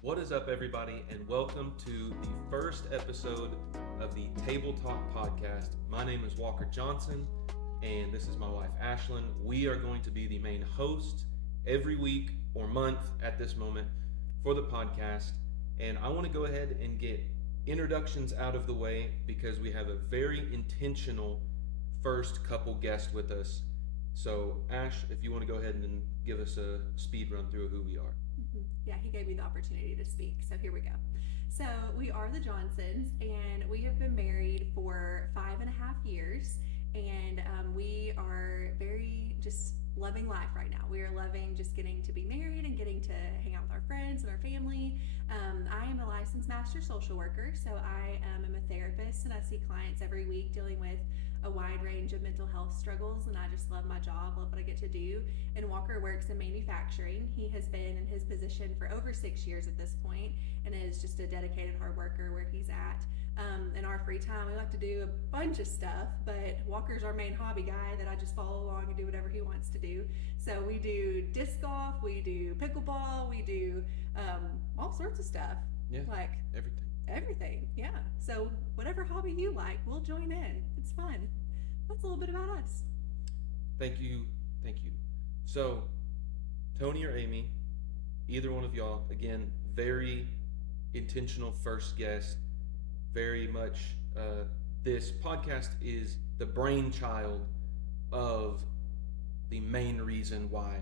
What is up, everybody, and welcome to the first episode of the Table Talk podcast. My name is Walker Johnson, and this is my wife, Ashlyn. We are going to be the main host every week or month at this moment for the podcast, and I want to go ahead and get introductions out of the way because we have a very intentional first couple guests with us. So, Ash, if you want to go ahead and give us a speed run through of who we are. Yeah, he gave me the opportunity to speak, so here we go. So we are the Johnsons, and we have been married for 5.5 years, and we are very just loving life right now. We are loving just getting to be married and getting to hang out with our friends and our family. I am a licensed master social worker, so I am a therapist, and I see clients every week dealing with a wide range of mental health struggles, and I just love my job, love what I get to do. And Walker works in manufacturing. He has been in his position for over 6 years at this point, and is just a dedicated hard worker where he's at. In our free time, we like to do a bunch of stuff, but Walker's our main hobby guy that I just follow along and do whatever he wants to do. So we do disc golf, we do pickleball, we do all sorts of stuff. Yeah, like everything. Yeah. So whatever hobby you like, we'll join in. It's fun. That's a little bit about us. Thank you. So, Tony or Amy, either one of y'all, again, very intentional first guest. Very much, this podcast is the brainchild of the main reason why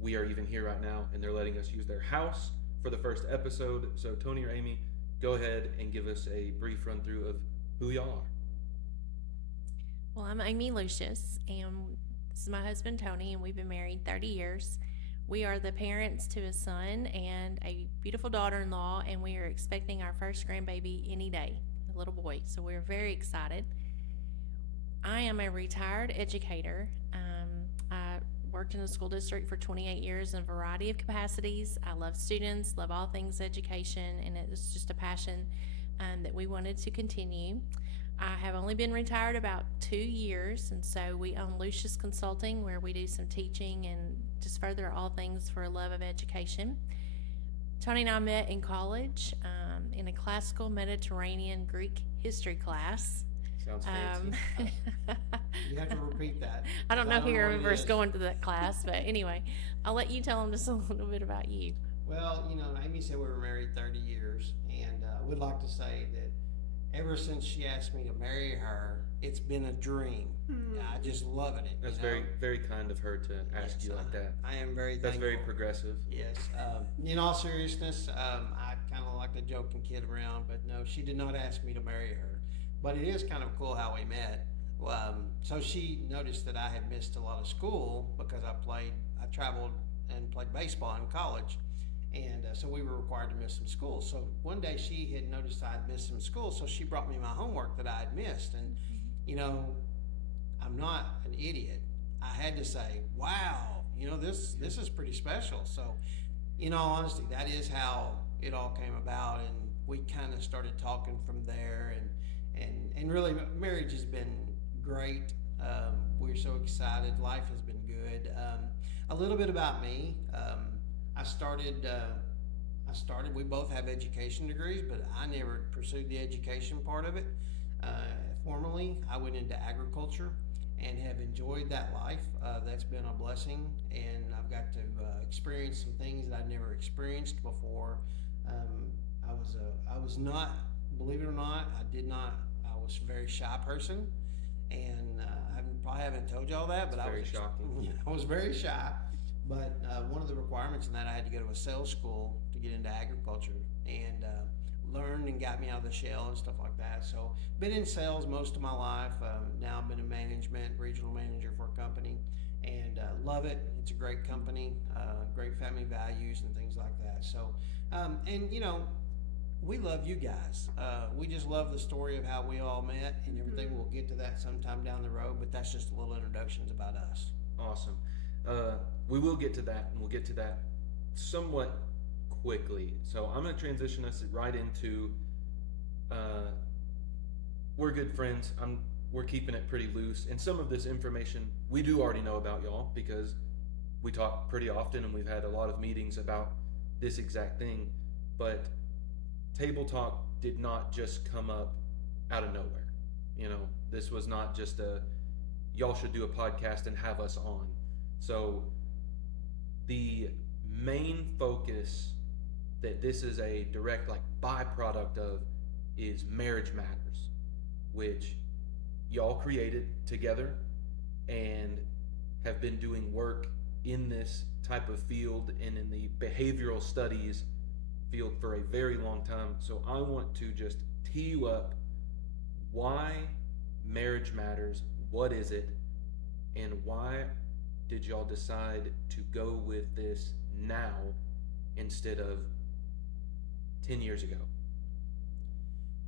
we are even here right now, and they're letting us use their house for the first episode. So, Tony or Amy, go ahead and give us a brief run through of who y'all are. Well, I'm Amy Lucius, and this is my husband Tony, and we've been married 30 years. We are the parents to a son and a beautiful daughter-in-law, and we are expecting our first grandbaby any day, a little boy. So we're very excited. I am a retired educator. I worked in the school district for 28 years in a variety of capacities. I love students, love all things education, and it's just a passion that we wanted to continue. I have only been retired about 2 years, and so we own Lucius Consulting, where we do some teaching and just further all things for a love of education. Tony and I met in college in a classical Mediterranean Greek history class. Sounds fancy. You have to repeat that. I don't know if he remembers is. going to that class, but anyway, I'll let you tell him just a little bit about you. Well, Amy said we were married 30 years, and we'd like to say that ever since she asked me to marry her, it's been a dream. I just loving it. That's very, very kind of her to ask you like that. I am very That's thankful. very progressive. Yes. In all seriousness, I kind of like to joke and kid around, but no, she did not ask me to marry her. But it is kind of cool how we met. So she noticed that I had missed a lot of school because I traveled and played baseball in college. And so we were required to miss some school. So one day she had noticed I had missed some school, so she brought me my homework that I had missed. And, I'm not an idiot. I had to say, wow, this is pretty special. So, in all honesty, that is how it all came about. And we kind of started talking from there. And really, marriage has been great. We're so excited. Life has been good. A little bit about me. We both have education degrees, but I never pursued the education part of it. Formerly, I went into agriculture and have enjoyed that life. That's been a blessing, and I've got to experience some things that I've never experienced before. I was not, believe it or not, I was a very shy person, and I probably haven't told you all that, but Shocking. I was very shy. But one of the requirements in that, I had to go to a sales school to get into agriculture, and learned and got me out of the shell and stuff like that. So been in sales most of my life. Now I've been in management, regional manager for a company, and love it. It's a great company, great family values and things like that. So, we love you guys. We just love the story of how we all met and everything. We'll get to that sometime down the road, but that's just a little introductions about us. Awesome. We will get to that, and we'll get to that somewhat quickly. So I'm going to transition us right into, we're good friends. We're keeping it pretty loose. And some of this information we do already know about y'all because we talk pretty often and we've had a lot of meetings about this exact thing. but Table Talk did not just come up out of nowhere. You know, this was not just a y'all should do a podcast and have us on. So the main focus that this is a direct like byproduct of is Marriage Matters, which y'all created together and have been doing work in this type of field and in the behavioral studies field for a very long time. So I want to just tee you up. Why Marriage Matters? What is it? And why did y'all decide to go with this now instead of 10 years ago?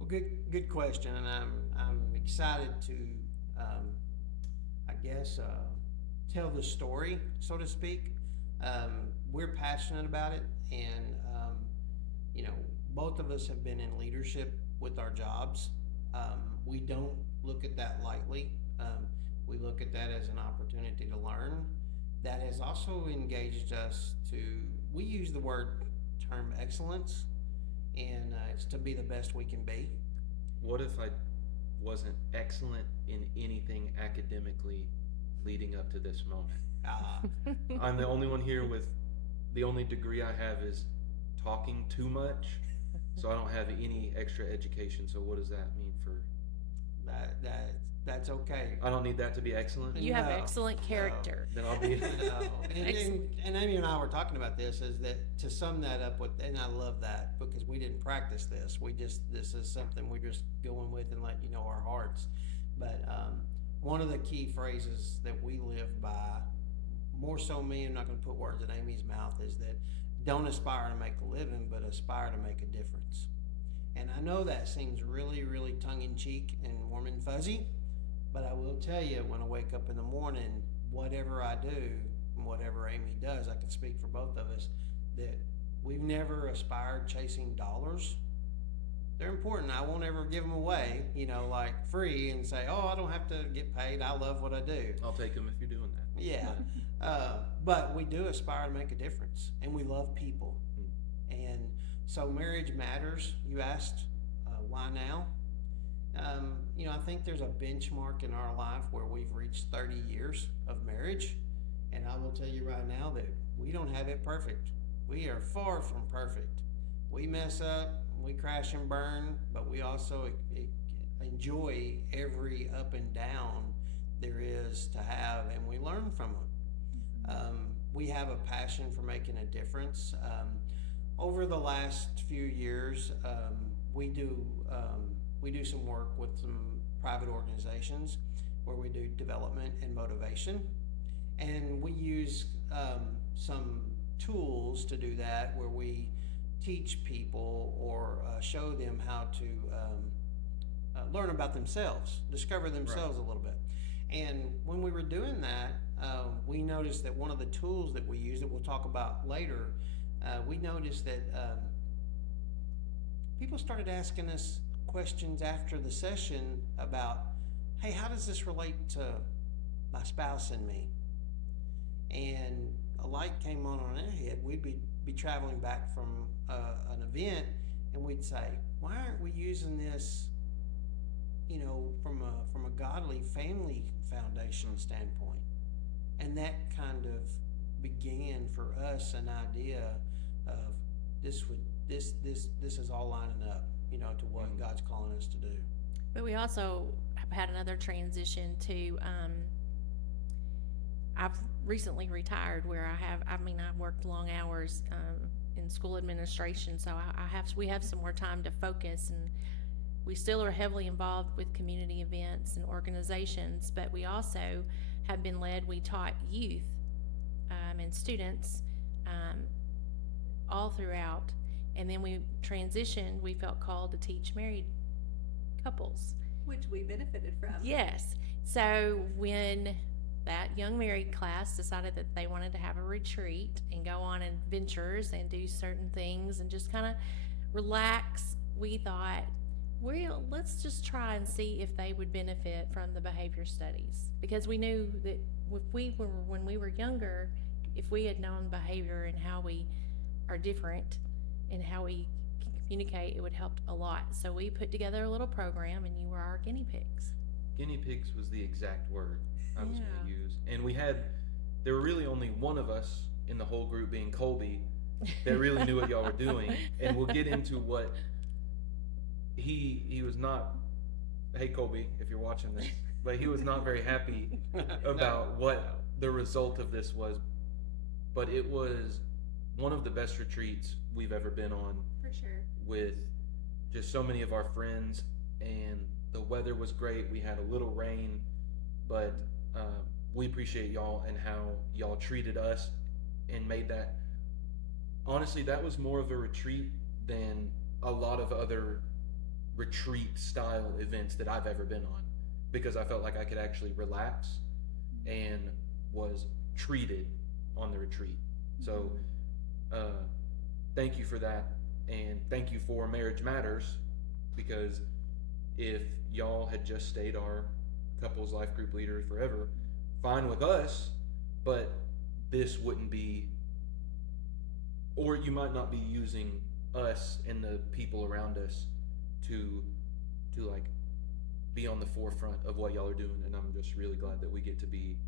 Well, good question, and I'm excited to, I guess, tell the story, so to speak. We're passionate about it, and you know, both of us have been in leadership with our jobs. We don't look at that lightly. We look at that as an opportunity to learn. That has also engaged us to, we use the term excellence, and it's to be the best we can be. What if I wasn't excellent in anything academically leading up to this moment? I'm the only one here with the only degree I have is talking too much, so I don't have any extra education. So what does that mean for that's okay. I don't need that to be excellent. You have excellent character. Then I'll be. And Amy and I were talking about this, is that to sum that up with, and I love that because we didn't practice this. This is something we're just going with and letting you know our hearts. But one of the key phrases that we live by, more so me, I'm not going to put words in Amy's mouth, is that don't aspire to make a living, but aspire to make a difference. And I know that seems really, really tongue-in-cheek and warm and fuzzy, but I will tell you, when I wake up in the morning, whatever I do and whatever Amy does, I can speak for both of us, that we've never aspired chasing dollars. They're important. I won't ever give them away, you know, like free and say, oh, I don't have to get paid. I love what I do. I'll take them if you're doing that. Yeah. But we do aspire to make a difference, and we love people. And so Marriage Matters, you asked, why now? You know, I think there's a benchmark in our life where we've reached 30 years of marriage, and I will tell you right now that we don't have it perfect. We are far from perfect. We mess up, we crash and burn, but we also enjoy every up and down there is to have, and we learn from them. We have a passion for making a difference. Over the last few years, we do some work with some private organizations where we do development and motivation, and we use some tools to do that, where we teach people or show them how to learn about themselves, discover themselves a little bit. And when we were doing that, we noticed that one of the tools that we use, that we'll talk about later, we noticed that people started asking us questions after the session about, hey, how does this relate to my spouse and me? And a light came on our head. We'd be traveling back from an event, and we'd say, why aren't we using this, you know, from a godly family foundation standpoint? And that kind of began for us an idea of this is all lining up, you know, to what God's calling us to do. But we also have had another transition to, I've recently retired, where I've worked long hours in school administration, so we have some more time to focus, and we still are heavily involved with community events and organizations, but we also have been led. We taught youth and students all throughout, and then we transitioned. We felt called to teach married couples, which we benefited from. Yes. So when that young married class decided that they wanted to have a retreat and go on adventures and do certain things and just kind of relax, we thought, well, let's just try and see if they would benefit from the behavior studies, because we knew that when we were younger, if we had known behavior and how we are different and how we communicate, it would help a lot. So we put together a little program, and you were our guinea pigs. Guinea pigs was the exact word I was going to Yeah. use. And there were really only one of us in the whole group, being Colby, that really knew what y'all were doing. And we'll get into what he was not, hey Colby, if you're watching this, but he was not very happy about what the result of this was. But it was one of the best retreats we've ever been on, For sure. with just so many of our friends, and the weather was great. We had a little rain, but we appreciate y'all and how y'all treated us and made that. Honestly, that was more of a retreat than a lot of other retreat style events that I've ever been on, because I felt like I could actually relax and was treated on the retreat. So thank you for that, and thank you for Marriage Matters, because if y'all had just stayed our couples life group leaders forever, fine with us, but this wouldn't be, or you might not be using us and the people around us to like be on the forefront of what y'all are doing, and I'm just really glad that we get to be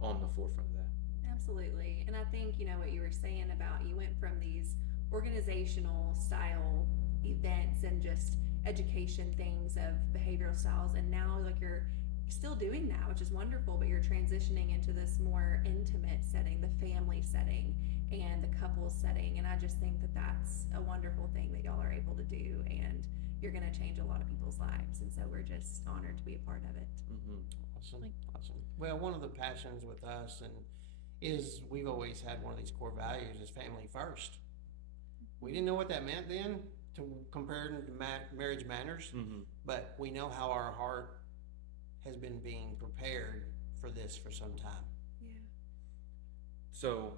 on the forefront of that. Absolutely. And I think, what you were saying about, you went from these organizational style events and just education things of behavioral styles, and now like you're still doing that, which is wonderful, but you're transitioning into this more intimate setting, the family setting and the couples setting. And I just think that that's a wonderful thing that y'all are able to do, and you're going to change a lot of people's lives. And so we're just honored to be a part of it. Awesome. Well, one of the passions with us is we've always had one of these core values is family first. We didn't know what that meant then, to compare it to Marriage Matters, but we know how our heart has been being prepared for this for some time. Yeah. So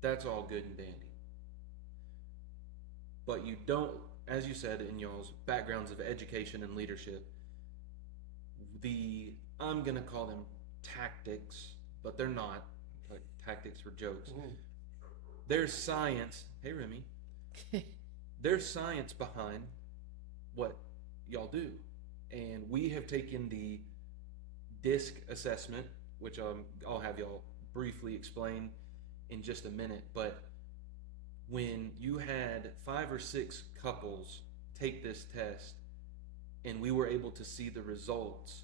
that's all good and dandy, but you don't, as you said, in y'all's backgrounds of education and leadership, I'm gonna call them tactics, but they're not like tactics for jokes. There's science. Hey Remy. There's science behind what y'all do, and we have taken the DISC assessment, which I'll have y'all briefly explain in just a minute. But when you had 5 or 6 couples take this test and we were able to see the results,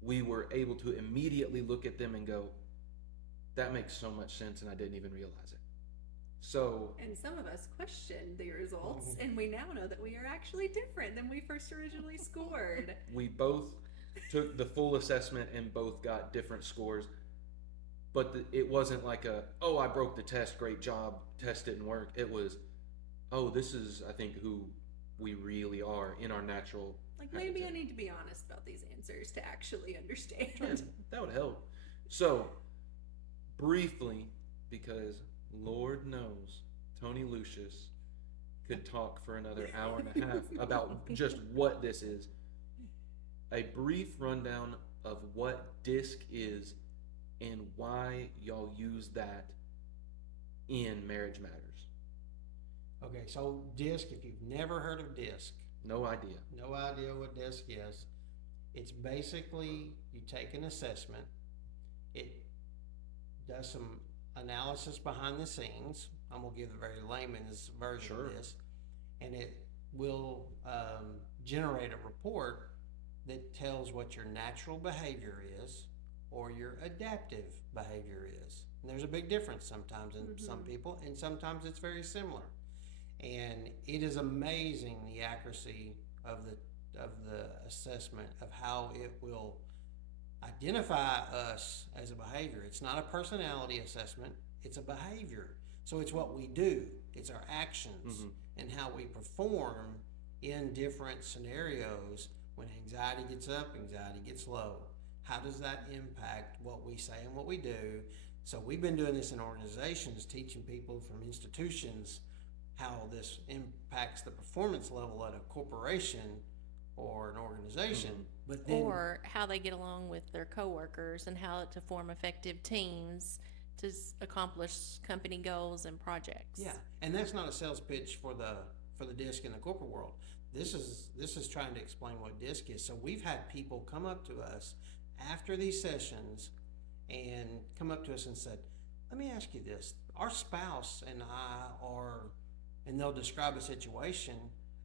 we were able to immediately look at them and go, that makes so much sense, and I didn't even realize it. So, and some of us questioned the results, and we now know that we are actually different than we first originally scored. We both took the full assessment and both got different scores, but it wasn't like I broke the test, great job, test didn't work. It was, this is, I think, who we really are in our natural Like, maybe habitat. I need to be honest about these answers to actually understand. That would help. So, briefly, because Lord knows Tony Lucius could talk for another hour and a half about just what this is. A brief rundown of what DISC is and why y'all use that in Marriage Matters. Okay, so DISC, if you've never heard of DISC, No idea. no idea what DISC is, it's basically you take an assessment, it does some analysis behind the scenes. I'm going to give the very layman's version Sure. of this, and it will generate a report that tells what your natural behavior is or your adaptive behavior is. And there's a big difference sometimes in some people, and sometimes it's very similar. And it is amazing the accuracy of the assessment of how it will identify us as a behavior. It's not a personality assessment, it's a behavior. So it's what we do, it's our actions and how we perform in different scenarios. When anxiety gets up, anxiety gets low. How does that impact what we say and what we do? So we've been doing this in organizations, teaching people from institutions how this impacts the performance level at a corporation or an organization. But then, or how they get along with their coworkers and how to form effective teams to accomplish company goals and projects. yeah, and that's not a sales pitch for the for the DISC in the corporate world. This is trying to explain what DISC is. So we've had people come up to us after these sessions and come up to us and said, let me ask you this. Our spouse and I are, and they'll describe a situation,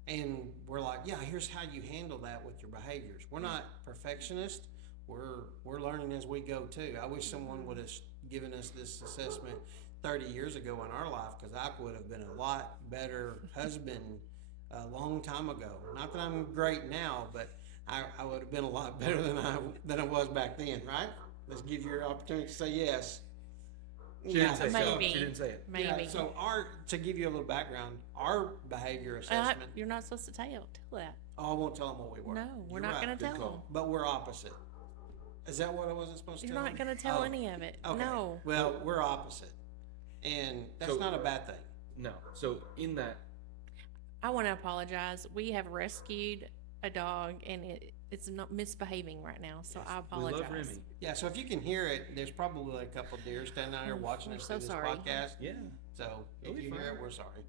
and we're like, yeah, here's how you handle that with your behaviors. We're not perfectionists. We're learning as we go too. I wish someone would have given us this assessment 30 years ago in our life, because I would have been a lot better husband a long time ago. Not that I'm great now, but I would have been a lot better than I was back then, right? Let's give you your opportunity to say yes. She didn't say so. Maybe. She didn't say it. Maybe. Yeah, so to give you a little background, our behavior assessment, You're not supposed to tell that. I won't tell them what we were. No, we're You're not right. going to Good tell call. them. But we're opposite. Is that what I wasn't supposed to You're tell not them? going to tell Oh, any of it. okay. No. Well, we're opposite. And that's So- not a bad thing. No. So in that, I want to apologize. We have rescued a dog, and it's not misbehaving right now, so I we apologize. love Remy. Yeah, so if you can hear it, there's probably a couple deer standing out here watching We're us so through this sorry. podcast. Yeah. So if It'll be you hear fine. it, we're sorry.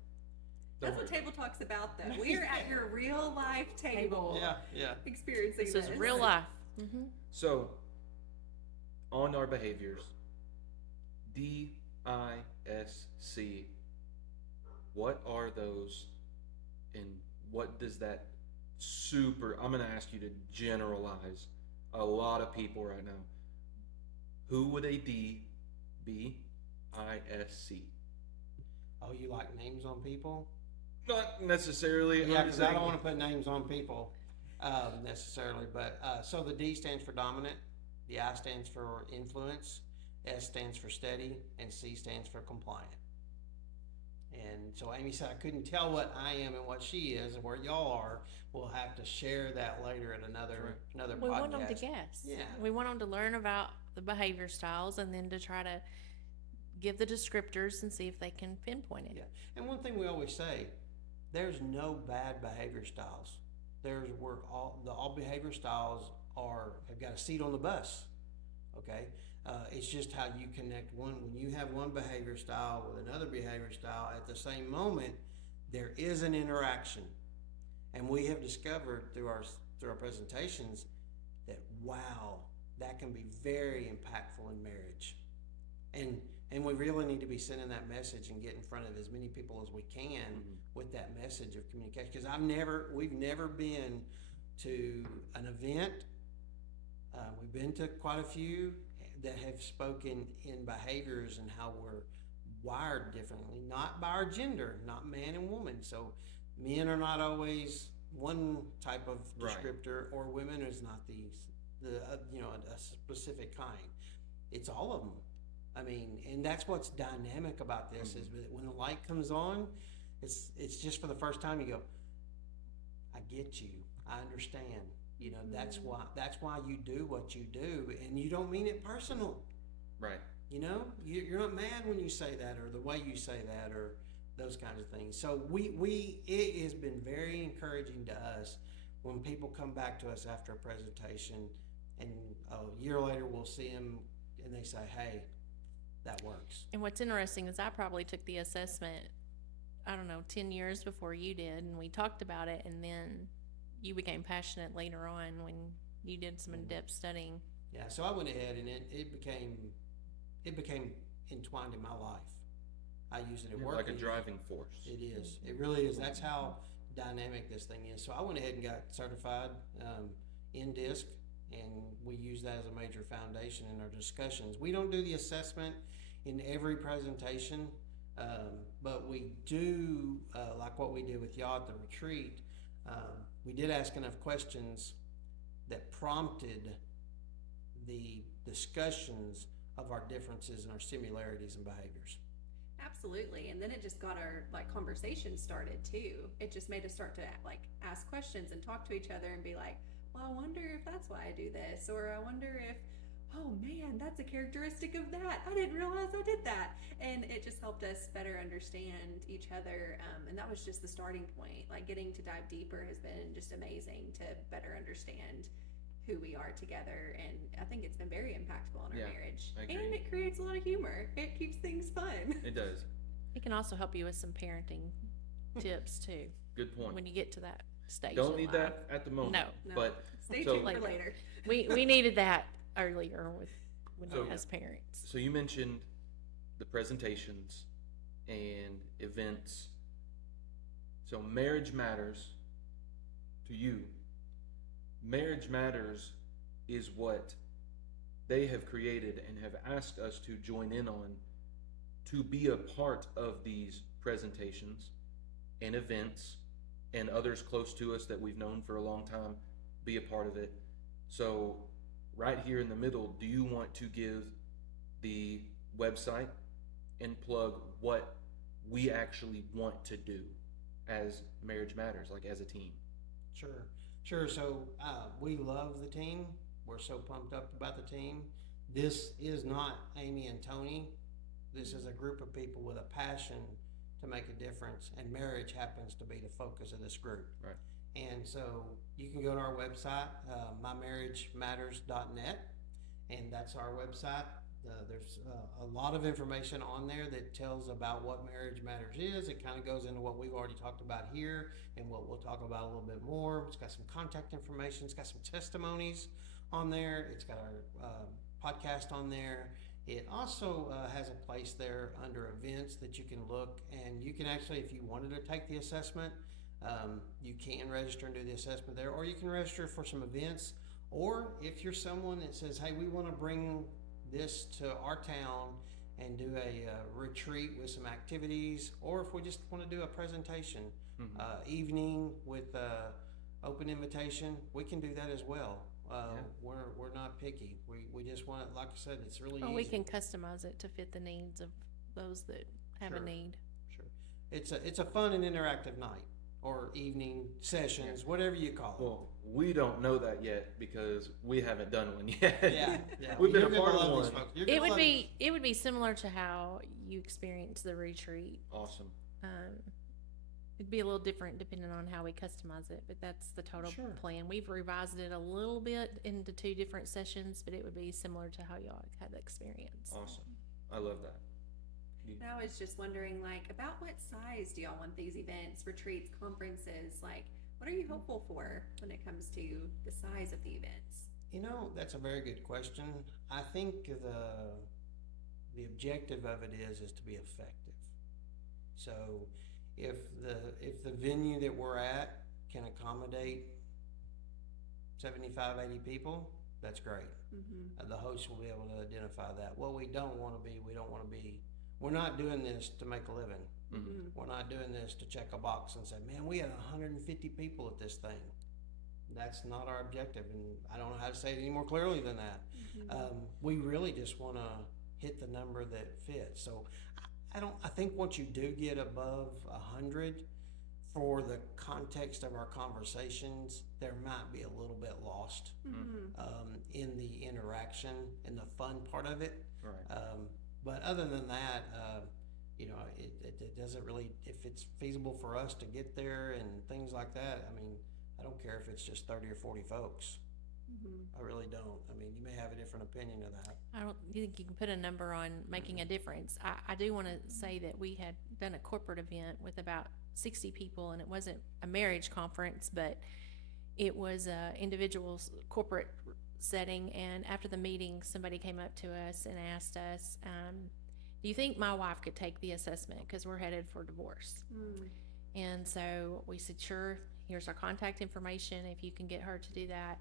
That's Don't what worry. Table Talk's about, though. We are at your real life table, Yeah. experiencing This is real life. Mm-hmm. So, on our behaviors, DISC, what are those, and what does that I'm going to ask you to generalize a lot of people right now. Who would a DISC? Oh, you like names on people? Not necessarily. Yeah, I'm because I saying- don't want to put names on people necessarily. But so the D stands for dominant, the I stands for influence, S stands for steady, and C stands for compliant. And so Amy said I couldn't tell what I am and what she is and where y'all are. We'll have to share that later in another We podcast. want them to guess. Yeah. We want them to learn about the behavior styles and then to try to give the descriptors and see if they can pinpoint it. Yeah. And one thing we always say, there's no bad behavior styles. All behavior styles have got a seat on the bus. Okay? It's just how you connect when you have one behavior style with another behavior style at the same moment, there is an interaction. And we have discovered through our presentations that wow, that can be very impactful in marriage. And we really need to be sending that message and get in front of as many people as we can with that message of communication. Because we've never been to an event. We've been to quite a few that have spoken in behaviors and how we're wired differently, not by our gender, not man and woman. So men are not always one type of descriptor, or women is not a specific kind. It's all of them. I mean, and that's what's dynamic about this is that when the light comes on, it's just for the first time you go, I get you, I understand. You know, that's why you do what you do, and you don't mean it personal. Right. You know, you're not mad when you say that, or the way you say that, or those kinds of things. So it has been very encouraging to us when people come back to us after a presentation, and a year later we'll see them, and they say, "Hey, that works." And what's interesting is I probably took the assessment, 10 years before you did, and we talked about it, and then you became passionate later on when you did some in-depth studying. Yeah, so I went ahead and it became entwined in my life. I use it at work. Like a driving force. It is. It really is. That's how dynamic this thing is. So I went ahead and got certified in DISC, and we use that as a major foundation in our discussions. We don't do the assessment in every presentation, but we do, like what we did with y'all at the retreat, we did ask enough questions that prompted the discussions of our differences and our similarities and behaviors. Absolutely. And then it just got our conversation started too. It just made us start to ask questions and talk to each other and be like, well, I wonder if that's why I do this, or I wonder if, oh man, that's a characteristic of that. I didn't realize I did that. And it just helped us better understand each other. And that was just the starting point. Getting to dive deeper has been just amazing to better understand who we are together. And I think it's been very impactful in our marriage. I agree. And it creates a lot of humor. It keeps things fun. It does. It can also help you with some parenting tips too. Good point. when you get to that stage. Don't in need life. that at the moment. No. No. But Stay so- tuned for later. We needed that earlier when So- as parents. So you mentioned the presentations and events. So marriage matters to you. Marriage Matters is what they have created and have asked us to join in on to be a part of these presentations and events, and others close to us that we've known for a long time be a part of it. So right here in the middle, do you want to give the website and plug what we actually want to do as Marriage Matters, like as a team? Sure. So we love the team. We're so pumped up about the team. This is not Amy and Tony. This is a group of people with a passion to make a difference, and marriage happens to be the focus of this group. Right. And so you can go to our website, mymarriagematters.net, and that's our website. There's a lot of information on there that tells about what Marriage Matters is. It kind of goes into what we've already talked about here and what we'll talk about a little bit more. It's got some contact information. It's got some testimonies on there. It's got our podcast on there. It also has a place there under events that you can look, and you can actually, if you wanted to take the assessment, you can register and do the assessment there, or you can register for some events. Or if you're someone that says, hey, we want to bring this to our town and do a retreat with some activities, or if we just want to do a presentation evening with open invitation, we can do that as well. We're not picky. We just want it, like I said, it's really easy. We can customize it to fit the needs of those that have a need. Sure. It's a fun and interactive night or evening sessions, whatever you call it. Well, we don't know that yet because we haven't done one yet. Yeah. We've been You're a gonna part of love these one. folks. You're gonna love It would be similar to how you experience the retreat. Awesome. It'd be a little different depending on how we customize it, but that's the total Sure. plan. We've revised it a little bit into 2 different sessions, but it would be similar to how y'all had the experience. Awesome. I love that. And I was just wondering, like, about what size do y'all want these events, retreats, conferences? Like, what are you hopeful for when it comes to the size of the events? That's a very good question. I think the objective of it is to be effective. So if the venue that we're at can accommodate 75, 80 people, that's great. The host will be able to identify that. What we don't want to be, we're not doing this to make a living. We're not doing this to check a box and say, man, we had 150 people at this thing. That's not our objective, and I don't know how to say it any more clearly than that. We really just want to hit the number that fits. So I think once you do get above 100, for the context of our conversations, there might be a little bit lost in the interaction and the fun part of it. Right. But other than that, it doesn't really, if it's feasible for us to get there and things like that, I mean, I don't care if it's just 30 or 40 folks. I really don't. I mean, you may have a different opinion of that. I don't think you can put a number on making a difference. I do want to say that we had done a corporate event with about 60 people, and it wasn't a marriage conference, but it was a individual's corporate setting. And after the meeting, somebody came up to us and asked us, do you think my wife could take the assessment? Because we're headed for divorce. And so we said, sure, here's our contact information if you can get her to do that.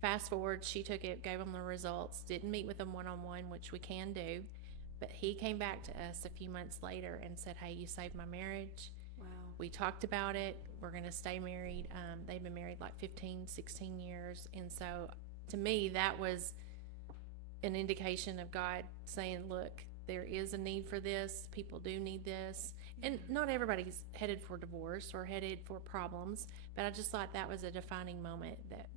Fast forward, she took it, gave them the results, didn't meet with them one-on-one, which we can do, but he came back to us a few months later and said, hey, you saved my marriage. Wow. We talked about it. We're going to stay married. They've been married like 15, 16 years. And so to me, that was an indication of God saying, look, there is a need for this. People do need this. And not everybody's headed for divorce or headed for problems, but I just thought that was a defining moment that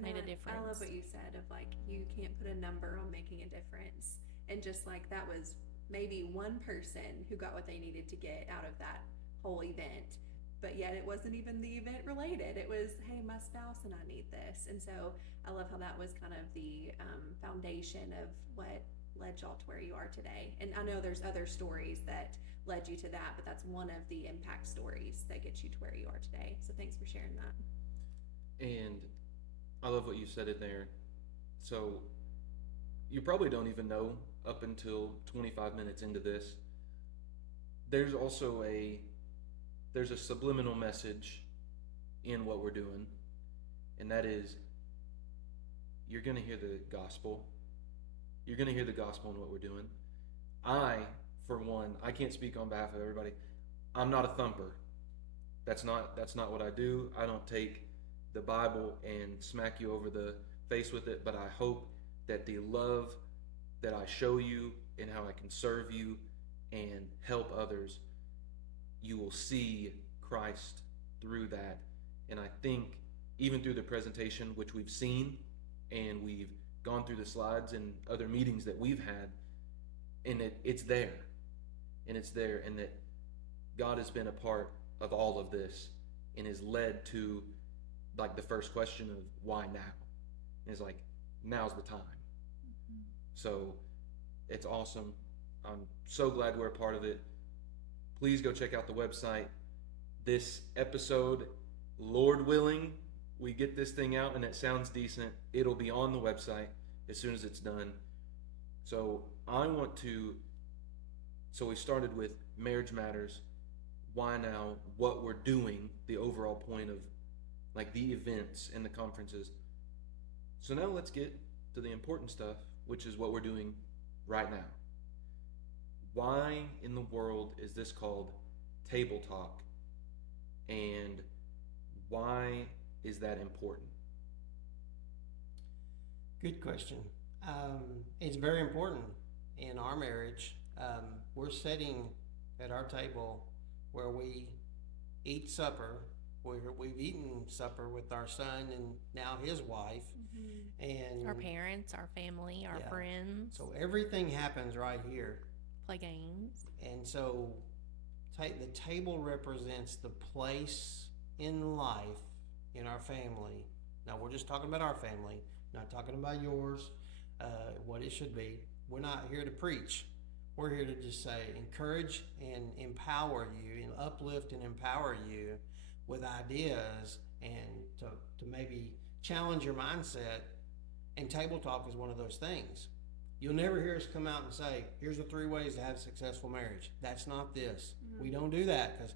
made a difference. I love what you said of like, you can't put a number on making a difference. And just like that was maybe one person who got what they needed to get out of that whole event, but yet it wasn't even the event related. It was, hey, my spouse and I need this. And so I love how that was kind of the foundation of what led y'all to where you are today. And I know there's other stories that led you to that, but that's one of the impact stories that gets you to where you are today. So thanks for sharing that. And I love what you said in there. So you probably don't even know up until 25 minutes into this. There's also there's a subliminal message in what we're doing, and that is you're going to hear the gospel. You're going to hear the gospel in what we're doing. I, for one, I can't speak on behalf of everybody. I'm not a thumper. That's not what I do. I don't take the Bible and smack you over the face with it, but I hope that the love that I show you and how I can serve you and help others, you will see Christ through that. And I think even through the presentation, which we've seen, and we've gone through the slides and other meetings that we've had, and it's there. And it's there, and that God has been a part of all of this and has led to like the first question of why now? And it's like, now's the time. Mm-hmm. So it's awesome. I'm so glad we're a part of it. Please go check out the website. This episode, Lord willing, we get this thing out and it sounds decent. It'll be on the website as soon as it's done. So we started with marriage matters, why now, what we're doing, the overall point of like the events and the conferences. So now let's get to the important stuff, which is what we're doing right now. Why in the world is this called Table Talk? And why is that important? Good question. It's very important in our marriage. We're sitting at our table where we eat supper. We've eaten supper with our son and now his wife, and our parents, our family, our friends. So everything happens right here. Play games. And so the table represents the place in life in our family. Now we're just talking about our family, not talking about yours, what it should be. We're not here to preach. We're here to just say, encourage and empower you, and uplift and empower you with ideas, and to maybe challenge your mindset. And Table Talk is one of those things. You'll never hear us come out and say, here's the 3 ways to have a successful marriage. That's not this. Mm-hmm. We don't do that because,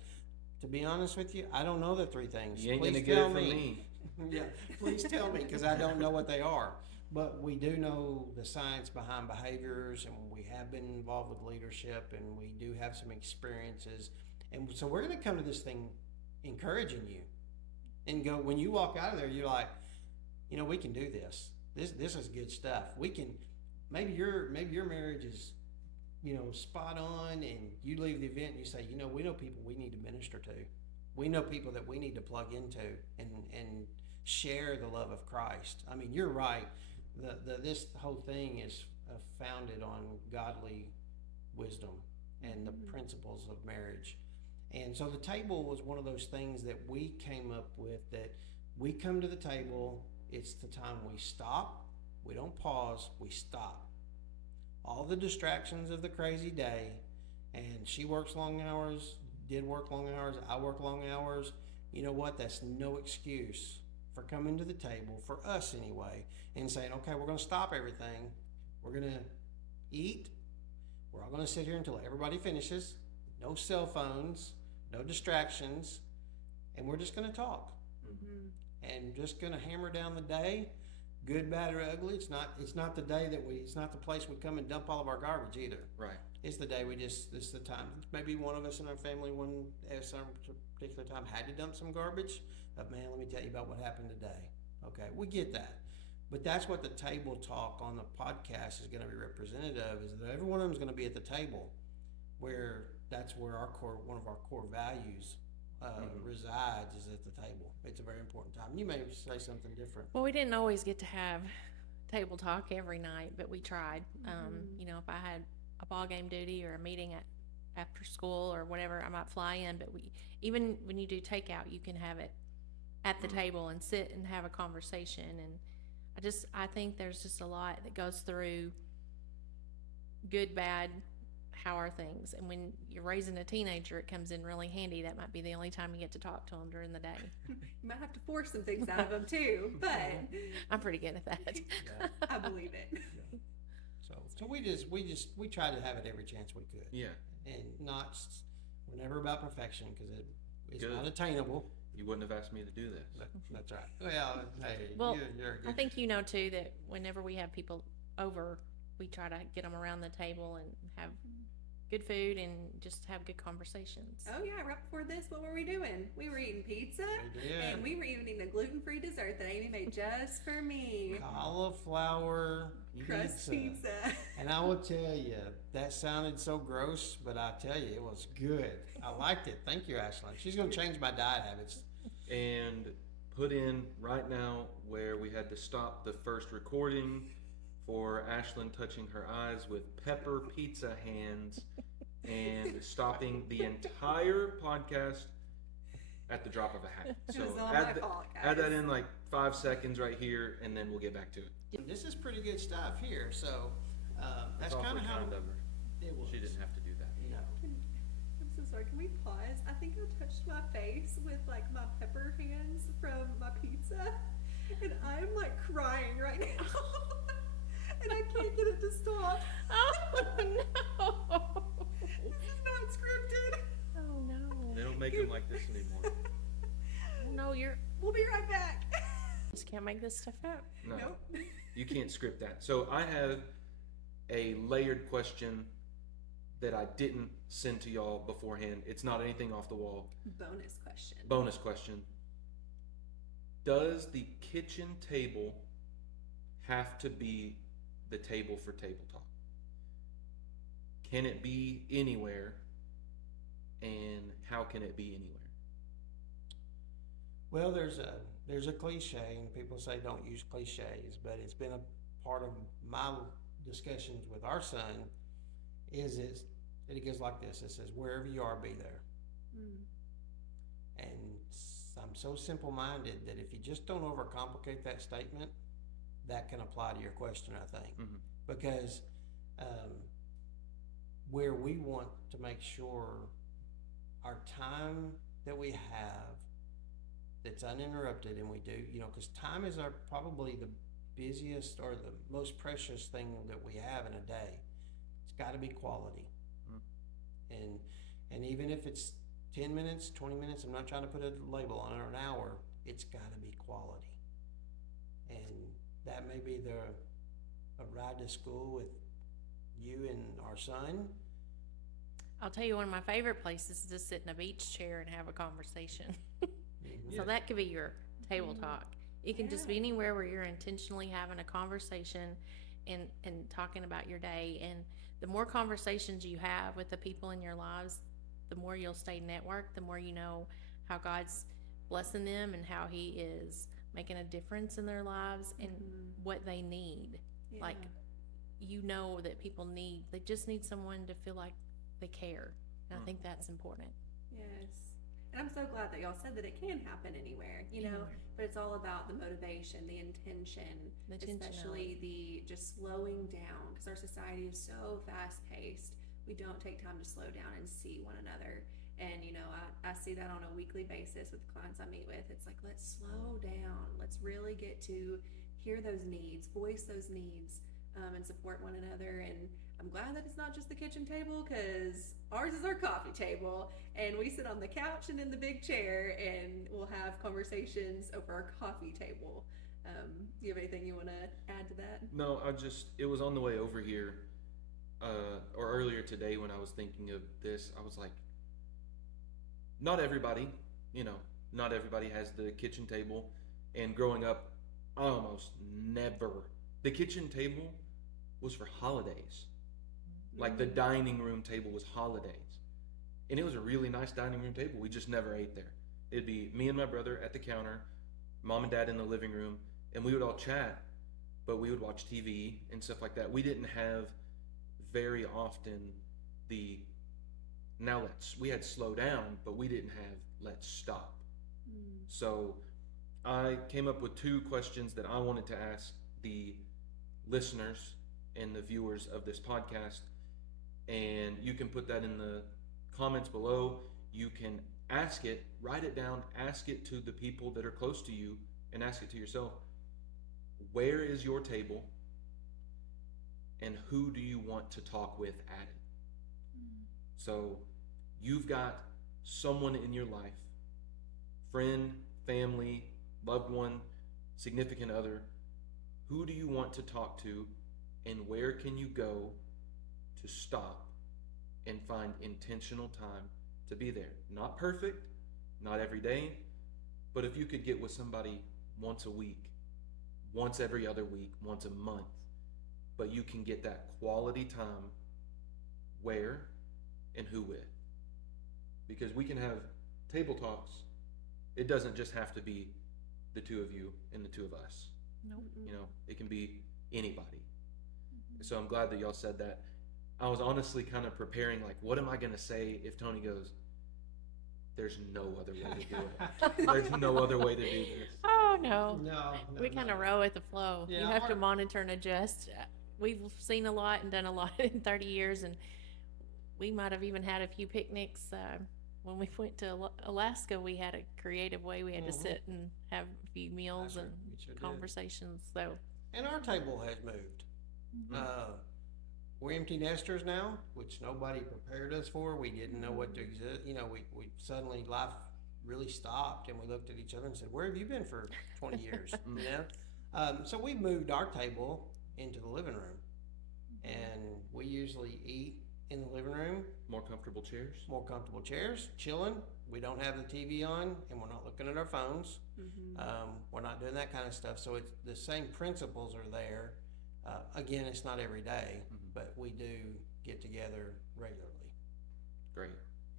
to be honest with you, I don't know the 3 things. You ain't going to get it from me. Yeah, please tell me, because I don't know what they are. But we do know the science behind behaviors, and we have been involved with leadership, and we do have some experiences. And so we're going to come to this thing encouraging you, and go, when you walk out of there, you're like, we can do this. This is good stuff. We can, maybe your marriage is, spot on, and you leave the event and you say, we know people we need to minister to. We know people that we need to plug into and share the love of Christ. I mean, you're right. This whole thing is founded on godly wisdom and the principles of marriage. And so the table was one of those things that we came up with, that we come to the table, it's the time we stop, we don't pause, we stop. All the distractions of the crazy day, and she works long hours, did work long hours, I work long hours. You know what? That's no excuse for coming to the table, for us anyway, and saying, okay, we're going to stop everything. We're going to eat. We're all going to sit here until everybody finishes. No cell phones, no distractions, and we're just going to talk. Mm-hmm. And just going to hammer down the day, good, bad, or ugly. It's not the day it's not the place we come and dump all of our garbage either. Right. It's the day this is the time. Maybe one of us in our family at some particular time had to dump some garbage. But man, let me tell you about what happened today. Okay, we get that. But that's what the Table Talk on the podcast is going to be representative of, is that every one of them is going to be at the table, where that's where one of our core values resides, is at the table. It's a very important time. You may say something different. Well, we didn't always get to have Table Talk every night, but we tried. If I had a ball game duty or a meeting after school or whatever, I might fly in. But even when you do takeout, you can have it at the table and sit and have a conversation. And I think there's just a lot that goes through good, bad, how are things? And when you're raising a teenager, it comes in really handy. That might be the only time you get to talk to them during the day. You might have to force some things out of them too, but I'm pretty good at that. Yeah. I believe it. So we try to have it every chance we could. Yeah. And we're never about perfection because it's Good. not attainable. You wouldn't have asked me to do this. That's right. Well, hey, Well, you're a good. I think you know too that whenever we have people over, we try to get them around the table and have good food and just have good conversations. Oh yeah, right before this, what were we doing? We were eating pizza, We did. and we were eating a gluten-free dessert that Amy made just for me. Cauliflower Crust pizza. And I will tell you, that sounded so gross, but I tell you, it was good. I liked it. Thank you, Ashlyn. She's going to change my diet habits. And put in right now where we had to stop the first recording for Ashlyn touching her eyes with pepper pizza hands and stopping the entire podcast at the drop of a hat. It So was all my add, fault, add that guys. in like 5 seconds right here, and then we'll get back to it. This is pretty good stuff here. So that's It's kind awfully of how kind of her. it was. She didn't have to do that. No. I'm so sorry. Can we pause? I think I touched my face with like my pepper hands from my pizza, and I'm like crying right now, and I can't get it to stop. Oh no! This is not scripted. Oh no! They don't make them like this anymore. No, We'll be right back. just can't make this stuff up. No, Nope. you can't script that. So I have a layered question that I didn't send to y'all beforehand. It's not anything off the wall. Bonus question. Bonus question. Does the kitchen table have to be the table for table talk? Can it be anywhere? And how can it be anywhere? Well, there's a cliche, and people say don't use cliches, but it's been a part of my discussions with our son. It goes like this. It says, "Wherever you are, be there." Mm. And I'm so simple-minded that if you just don't overcomplicate that statement, that can apply to your question, I think. Mhm. Because where we want to make sure our time that we have that's uninterrupted, and we do, because time is probably the busiest or the most precious thing that we have in a day. It's got to be quality. And even if it's 10 minutes, 20 minutes, I'm not trying to put a label on it, or an hour, it's got to be quality. And that may be a ride to school with you and our son. I'll tell you, one of my favorite places is to sit in a beach chair and have a conversation. Yeah. So that could be your table talk. It can just be Yeah. anywhere where you're intentionally having a conversation and talking about your day. And the more conversations you have with the people in your lives, the more you'll stay networked, the more you know how God's blessing them and how He is making a difference in their lives and what they need. Yeah. Like, you know that people they just need someone to feel like they care. And I think that's important. Yes. And I'm so glad that y'all said that it can happen anywhere, Anywhere. but it's all about the motivation, the intention, The especially the just slowing down, because our society is so fast paced. We don't take time to slow down and see one another. And, I see that on a weekly basis with the clients I meet with. It's like, let's slow down. Let's really get to hear those needs, voice those needs, and support one another. And I'm glad that it's not just the kitchen table, because ours is our coffee table, and we sit on the couch and in the big chair, and we'll have conversations over our coffee table. Do you have anything you want to add to that? No, it was on the way over here, or earlier today when I was thinking of this, I was like, not everybody has the kitchen table. And growing up, I almost never. The kitchen table was for holidays. Like the dining room table was holidays. And it was a really nice dining room table. We just never ate there. It'd be me and my brother at the counter, mom and dad in the living room, and we would all chat, but we would watch TV and stuff like that. We didn't have very often we had slow down, but we didn't have let's stop. So I came up with 2 questions that I wanted to ask the listeners and the viewers of this podcast. And you can put that in the comments below. You can ask it, write it down, ask it to the people that are close to you, and ask it to yourself. Where is your table? And who do you want to talk with at it? So you've got someone in your life, friend, family, loved one, significant other. Who do you want to talk to, and where can you go to stop and find intentional time to be there? Not perfect, not every day, but if you could get with somebody once a week, once every other week, once a month, but you can get that quality time, where and who with. Because we can have table talks. It doesn't just have to be the two of you and the two of us. Nope. You know, it can be anybody. So I'm glad that y'all said that. I was honestly kind of preparing, like, what am I going to say if Tony goes, there's no other way to do it. There's no other way to do this. Oh, no. No, We kind of roll with the flow. Yeah, You have to our- monitor and adjust. We've seen a lot and done a lot in 30 years, and we might have even had a few picnics. When we went to Alaska, we had a creative way. We had to Mhm. sit and have a few meals That's and right. We sure did. conversations. So, And our table has moved. We're empty nesters now, which nobody prepared us for. We didn't know what to exist. You know, we suddenly life really stopped, and we looked at each other and said, "Where have you been for 20 years?" You know. So we moved our table into the living room, and we usually eat in the living room. More comfortable chairs. More comfortable chairs, chilling. We don't have the TV on, and we're not looking at our phones. We're not doing that kind of stuff. So it's the same principles are there. Again, it's not every day, but we do get together regularly. Great.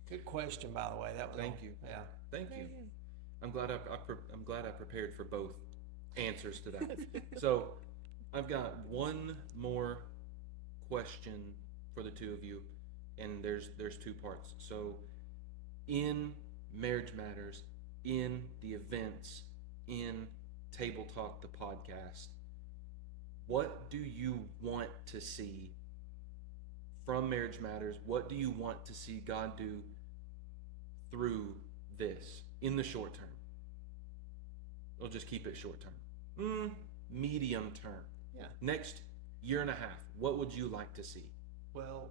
Good question, by the way. That was Thank you. Yeah. Thank very you. good. I'm glad I'm glad I prepared for both answers to that. So I've got one more question for the two of you, and there's two parts. So in Marriage Matters, in the events, in Table Talk, the podcast, what do you want to see from Marriage Matters? What do you want to see God do through this in the short term? We'll just keep it short term. Medium term. Yeah. Next year and a half, what would you like to see? Well,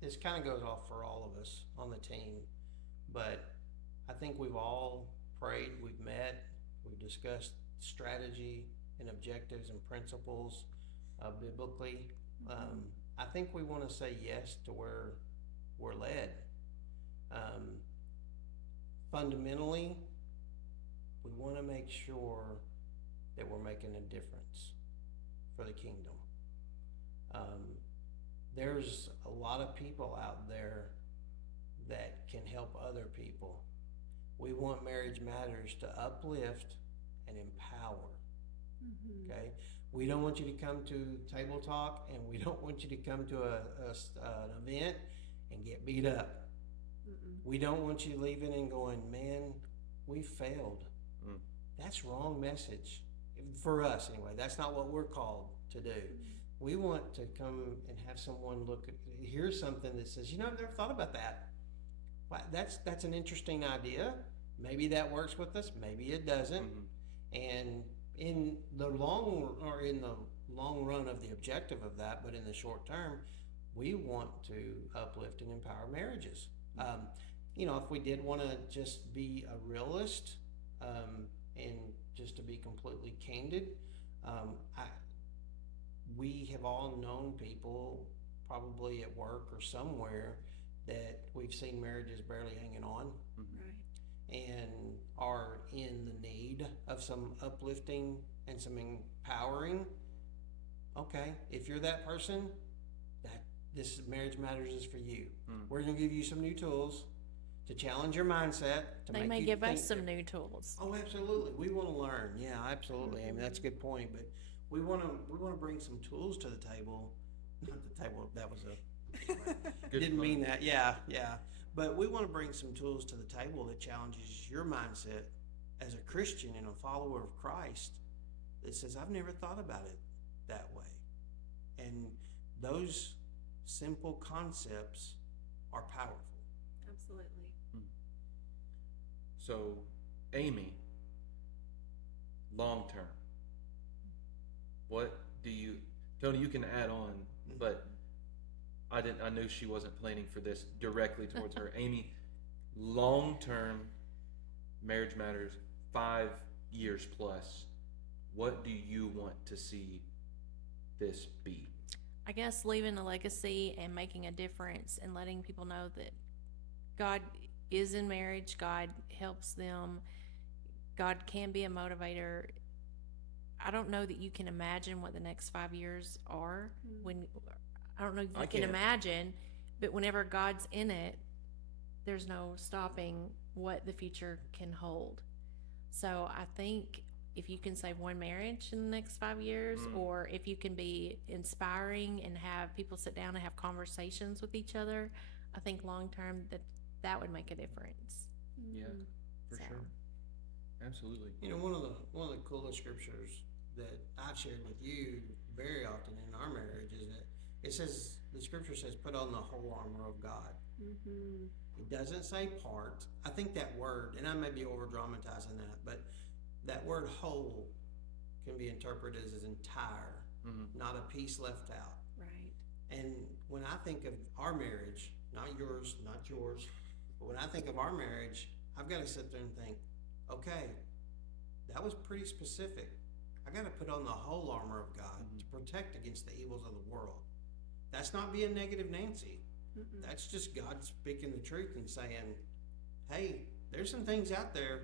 this kind of goes off for all of us on the team, but I think we've all prayed, we've met, we've discussed strategy and objectives and principles biblically. I think we want to say yes to where we're led. Fundamentally, we want to make sure that we're making a difference for the kingdom. There's a lot of people out there that can help other people. We want Marriage Matters to uplift and empower. Okay, we don't want you to come to Table Talk, and we don't want you to come to an event and get beat up. We don't want you leaving and going, man, we failed. That's wrong message for us anyway. That's not what we're called to do. We want to come and have someone hear something that says, you know, I've never thought about that. Well, that's an interesting idea. Maybe that works with us. Maybe it doesn't. And in the long run of the objective of that, but in the short term, we want to uplift and empower marriages. You know, if we did want to just be a realist, and just to be completely candid, we have all known people, probably at work or somewhere, that we've seen marriages barely hanging on. And are in the need of some uplifting and some empowering. Okay, if you're that person, this Marriage Matters is for you. We're going to give you some new tools to challenge your mindset. They may give us some new tools. Oh, absolutely. We want to learn. Yeah, absolutely. I mean, that's a good point. But we want to bring some tools to the table. Not the table. That was didn't mean that. Yeah. But we want to bring some tools to the table that challenges your mindset as a Christian and a follower of Christ that says, I've never thought about it that way. And those simple concepts are powerful. Absolutely. So, Amy, long term, what do you, Tony, you can add on, but I knew she wasn't planning for this directly towards her. Amy, long term, marriage matters, 5 years plus. What do you want to see this be? I guess leaving a legacy and making a difference and letting people know that God is in marriage, God helps them, God can be a motivator. I don't know that you can imagine what the next 5 years are when, I don't know if you I can can't. imagine, but whenever God's in it, there's no stopping what the future can hold. So I think if you can save one marriage in the next 5 years, or if you can be inspiring and have people sit down and have conversations with each other, I think long term that would make a difference. Yeah, for So. sure. Absolutely. You know, one of the coolest scriptures that I've shared with you very often in our marriage is that it says, the scripture says, put on the whole armor of God. Mm-hmm. It doesn't say part. I think that word, and I may be over dramatizing that, but that word whole can be interpreted as entire, not a piece left out. Right. And when I think of our marriage, not yours, but when I think of our marriage, I've got to sit there and think, okay, that was pretty specific. I got to put on the whole armor of God to protect against the evils of the world. That's not being negative Nancy. That's just God speaking the truth and saying, hey, there's some things out there.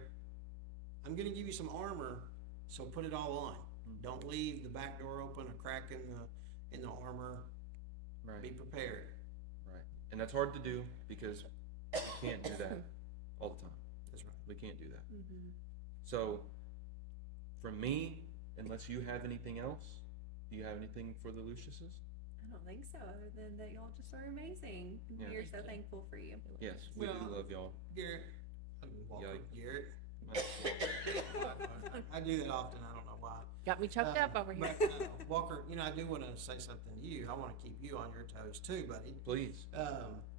I'm going to give you some armor, so put it all on. Don't leave the back door open, a crack in the armor. Right. Be prepared. Right. And that's hard to do because we can't do that all the time. That's right. We can't do that. Mm-hmm. So, from me, unless you have anything else, do you have anything for the Luciuses? I don't think so, other than that y'all just are amazing. Yeah. We're so thankful for you. Yes, we do Well- love y'all. Garrett, Walker, Yeah. Garrett. I do that often. I don't know why. Got me choked up over here. But, Walker, you know, I do want to say something to you. I want to keep you on your toes too, buddy. Please.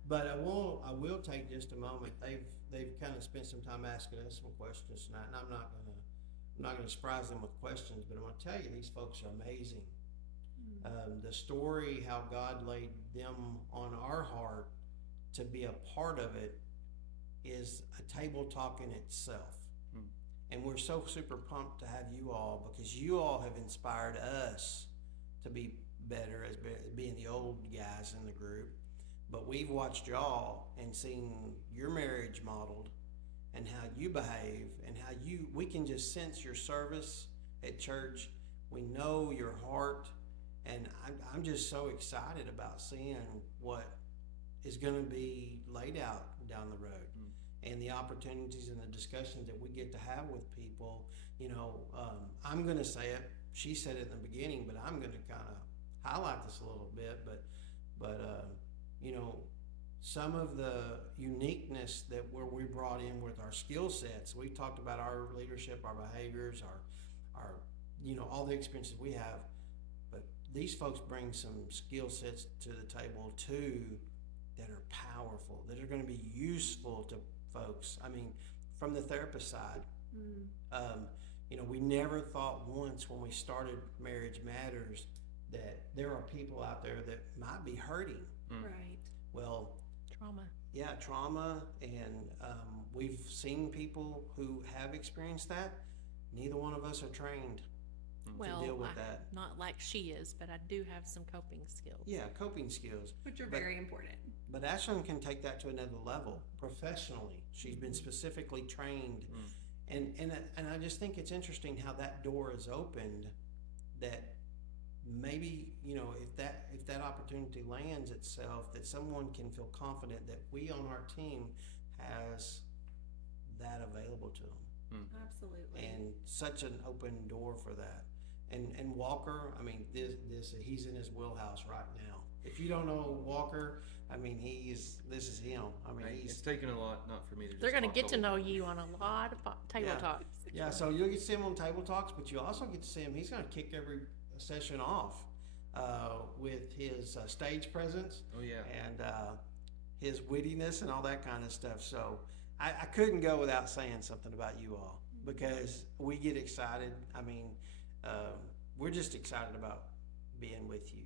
But I will take just a moment. They've kind of spent some time asking us some questions tonight, and I'm not gonna surprise them with questions, but I'm gonna tell you these folks are amazing. The story, how God laid them on our heart to be a part of it, is a table talk in itself. And we're so super pumped to have you all, because you all have inspired us to be better as being the old guys in the group. But we've watched y'all and seen your marriage modeled and how you behave and how we can just sense your service at church. We know your heart, and I'm just so excited about seeing what is going to be laid out down the road. And the opportunities and the discussions that we get to have with people. You know, I'm going to say it. She said it in the beginning, but I'm going to kind of highlight this a little bit. But you know, some of the uniqueness that we brought in with our skill sets. We talked about our leadership, our behaviors, our you know, all the experiences we have. But these folks bring some skill sets to the table too that are powerful, that are going to be useful to folks. I mean, from the therapist side, you know, we never thought once when we started Marriage Matters that there are people out there that might be hurting. Right. Well, Trauma. yeah, trauma, and we've seen people who have experienced that. Neither one of us are trained Well, to deal with that. not like she is, but I do have some coping skills. Yeah, coping skills. Which are But- very important. But Ashlyn can take that to another level professionally. She's been specifically trained, and I just think it's interesting how that door is opened. That maybe, you know, if that opportunity lands itself, that someone can feel confident that we on our team has that available to them, Absolutely. and such an open door for that. And Walker, I mean, this he's in his wheelhouse right now. If you don't know Walker, I mean, this is him. I mean, It's he's taken a lot, not for me to just They're going to talk get to all know the time. you on a lot of table Yeah. talks. yeah. So you'll get to see him on Table Talks, but you also get to see him. He's going to kick every session off. with his stage presence Oh yeah. and his wittiness and all that kind of stuff. So I couldn't go without saying something about you all because we get excited. I mean, we're just excited about being with you.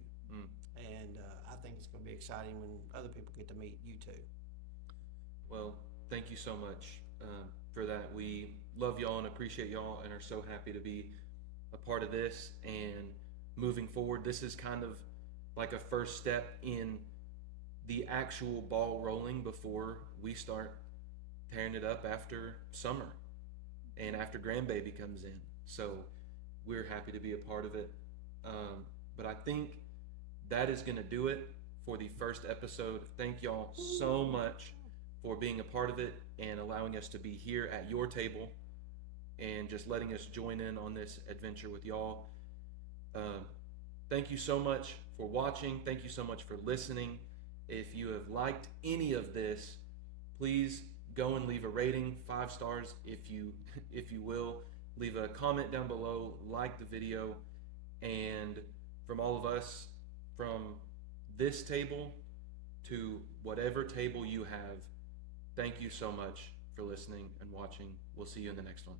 And I think it's going to be exciting when other people get to meet you too. Well, thank you so much for that. We love y'all and appreciate y'all and are so happy to be a part of this. And moving forward, this is kind of like a first step in the actual ball rolling before we start tearing it up after summer and after grandbaby comes in. So we're happy to be a part of it. But I think that is going to do it for the first episode. Thank y'all so much for being a part of it and allowing us to be here at your table and just letting us join in on this adventure with y'all. Thank you so much for watching. Thank you so much for listening. If you have liked any of this, please go and leave a rating, 5 stars if you will. Leave a comment down below, like the video, and from all of us, from this table to whatever table you have, thank you so much for listening and watching. We'll see you in the next one.